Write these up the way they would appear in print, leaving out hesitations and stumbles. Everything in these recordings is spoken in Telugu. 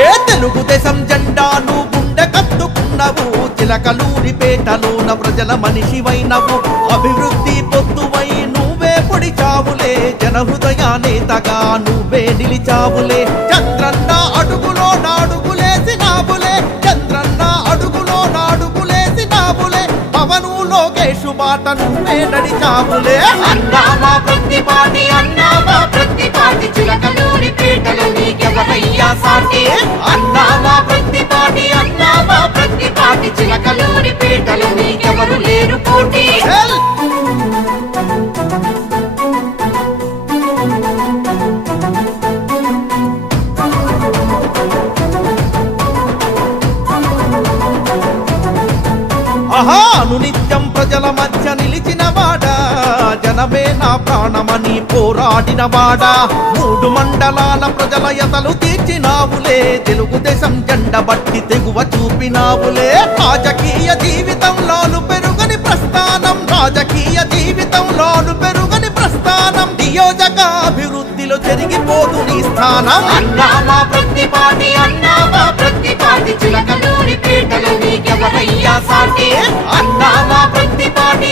ఏ తెలుగుదేశం జెండాను గుండె కత్తుకున్నవు చిలకలూరిపేటలోన ప్రజల మనిషివైనవు అభివృద్ధి పొద్దువై నువ్వే పొడిచావులే జనహృదయ నేతగా నువ్వే నిలిచావులే చంద్రన్న అడుగులో నాడుగులేసినావులే చంద్రన్న అడుగులో నాడుగులేసినావులే పవను లోకేషు బాట నువ్వే నడిచావులే అన్నామా ప్రతిపాటి అన్నామా ప్రతిపాటి చిలకలూరిపేటలో నీకెవరయ్యా సాటి అన్నామా ప్రతిపాటి అన్నామా ప్రతిపాటి చిలకలూరిపేటలో నీకెవరు లేరు పోటీ అనునిత్యం ప్రజల మధ్య నిలిచినవాడా జనమే నా ప్రాణమని పోరాడినవాడా 3 మండలాల ప్రజల యతలు తీర్చినావులే తెలుగుదేశం జెండ బట్టి తెగువ చూపినావులే రాజకీయ జీవితంలోను పెరుగని ప్రస్థానం రాజకీయ జీవితంలోను పెరుగని ప్రస్థానం నియోజక అభివృద్ధిలో జరిగిపోదు నీ స్థానం అన్నామా ప్రతిపాటి చిలకలూరిపేటలో నీకెవరయ్యా సాటి అన్నామా ప్రతిపాటి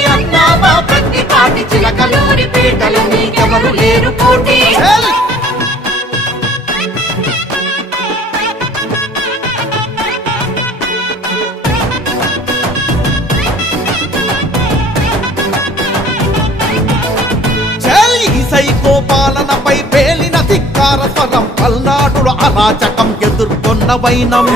చిలకలూరిపేటలో నీకెవరు లేరు పోటీ సైకో పాలనపై పేలిన ధిక్కార స్వరం పల్నాడుల అరాచకం ఎదుర్కొన్న వైనం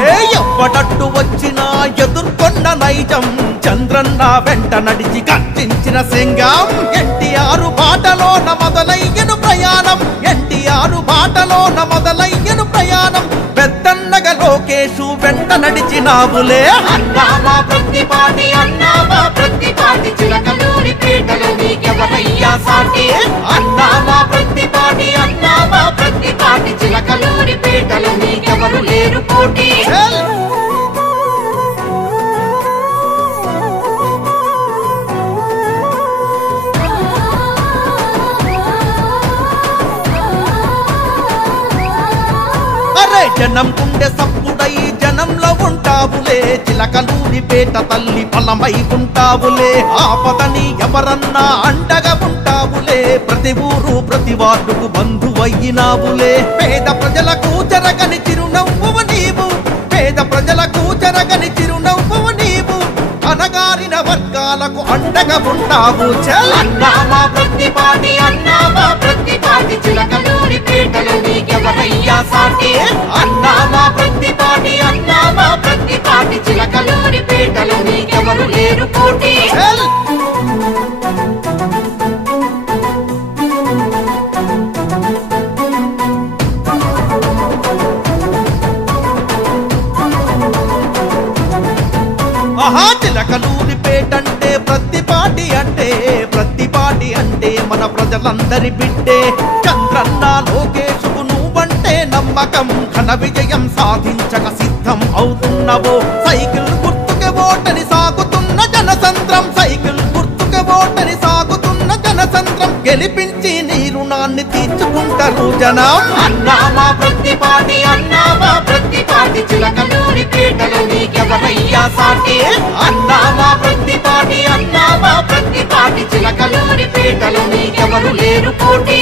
ఎవ్వడట్టు వచ్చినా ఎదుర్కొన్న నైజం చంద్రన్న వెంట నడిచి కట్టించిన సింగం ఎన్టీఆర్ బాటలోన మొదలయ్యను ప్రయాణం ఎన్టీఆర్ బాటలోన మొదలయ్యను ప్రయాణం పెద్దన్నగ లోకేషు వెంట నడిచినావులే అన్నామా ప్రతిపాటి చిలకలూరిపేటలో నీకెవరయ్యా సాటి అన్నామా ప్రతిపాటి చిలకలూరిపేటలో నీకెవరు లేరు పోటీ జనం గుండె సప్పుడై జనంలో ఉంటావులే చిలకలూరిపేట తల్లి ఫలమై ఉంటావులే ఆపదని ఎవరన్నా అండగా ఉంటావులే ప్రతి ఊరు ప్రతి వార్డుకు బంధువయ్యినావులే పేద ప్రజలకు జరగని చిరునవ్వు నీవు పేద ప్రజలకు జరగని చిరునవ్వు నీవు అనగారిన వర్గాలకు అండగా ఉంటావు అన్నామా ప్రతిపాటి చిలకలూరిపేటలో నీకెవరయ్యా సాటి అన్నామా ప్రతిపాటి చిలకలూరిపేటలో నీకెవరు లేరు పోటీ చిలకలూరిపేటంటే ప్రతిపాటి అంటే మన ప్రజలందరి బిడ్డే చంద్రన్న లోకేషుకు నువ్వంటే నమ్మకం ఘన విజయం సాధించక సిద్ధం అవుతున్నవో సైకిల్ గుర్తుకే ఓటని సాగుతున్న జనసంద్రం సైకిల్ గుర్తుకే ఓటని సాగుతున్న జనసంద్రం గెలిపించి నీ రుణాన్ని తీర్చుకుంటారు జనం అన్నామా ప్రతిపాటి చిలకలూరిపేటలో నీకెవరయ్యా సాటి అన్నామా ప్రతిపాటి చిలకలూరిపేటలో నీకెవరు లేరు పోటీ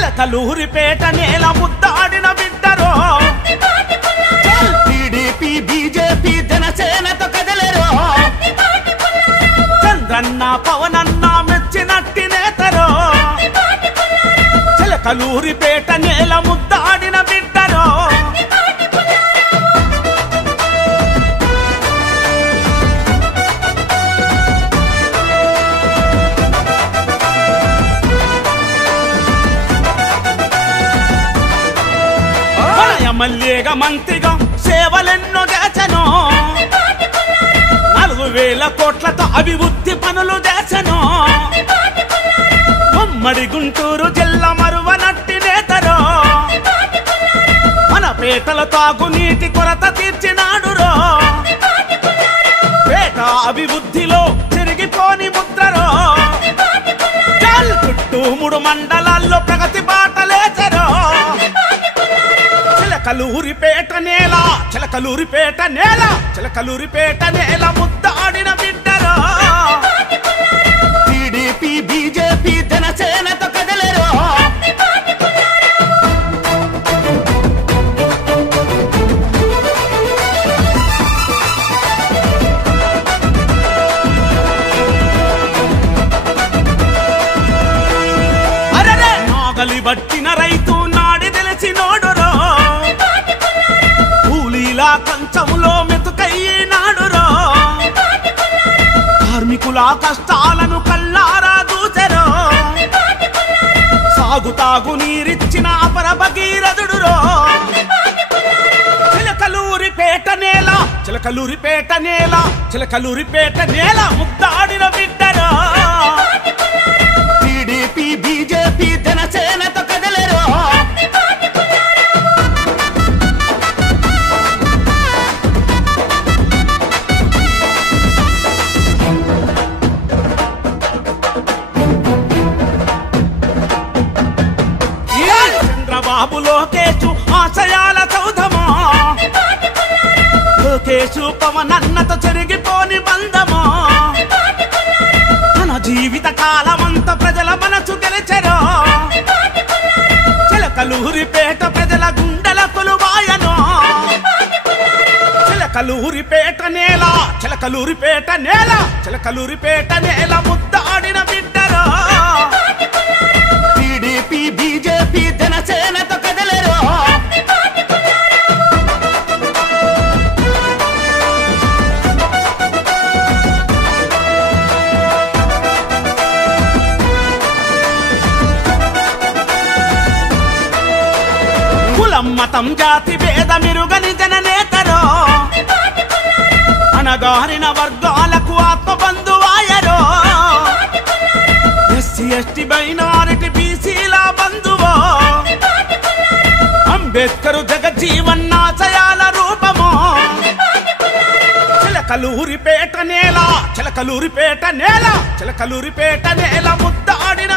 చిలకలూరిపేట నేల ముద్దాడిన బిడ్డరో టీడీపీ బీజేపీ జనసేనతో కదలరో చంద్రన్న పవనన్న మెచ్చినట్టి నేతరో చిలకలూరిపేట నేల ముద్దాడిన బిడ్డరో ఎమ్మెల్యేగా మంత్రిగా సేవలెన్నో చేసెను 4,000 కోట్లతో అభివృద్ధి పనులు చేసెను ఉమ్మడి గుంటూరు జిల్లా మరువనట్టి నేతరో పేటల తాగునీటి కొరత తీర్చినాడురో పేట అభివృద్ధిలో తిరిగిపోని ముద్రరో చుట్టూ 3 మండలాల్లో ప్రగతి బాటలేచరో చిలకలూరిపేట నేల చిలకలూరిపేట నేల చిలకలూరిపేట నేల ముద్దాడిన బిడ్డరో టీడీపీ బీజేపీ జనసేనతో కదలరో బట్టిన రైతు నాడి తెలిసి నోడురో కూలీలా కంచములో మెతుకయ్యినాడురో కార్మికుల కష్టాలను కల్లారా దూచెరో సాగుతాగు నీరిచ్చిన అపర భగీరథుడురో చిలకలూరిపేట నేల చిలకలూరిపేట నేల చిలకలూరిపేట నేల ముద్దాడిన బిడ్డరో టీడీపీ బీజేపీ జనసేనతో కదలరో చంద్రబాబు లోకేశు ఆశయాల సౌధమో లోకేశు పవనన్నతో చెరిగిపోని బంధమో తన జీవిత కాలమంతా ప్రజల మనసు గెలిచెరో చిలకలూరిపేట ప్రజల గుండెల కొలువాయనో చిలకలూరిపేట నేల చిలకలూరిపేట నేల చిలకలూరిపేట నేల ముద్దాడిన బిడ్డరో టీడీపీ బీజేపీ జనసేనతో కదలరో కులం మతం జాతి భేదమిరుగని జననేతరో అనగారిన వర్గాలకు ఆత్మబంధువాయరో ఎస్సీ ఎస్టీ మైనారిటీ బీసీల బంధువో అంబేద్కరు జగజ్జీవన్నాశయాల రూపమో చిలకలూరిపేట నేల చిలకలూరిపేట నేల చిలకలూరిపేట నేల ముద్దాడిన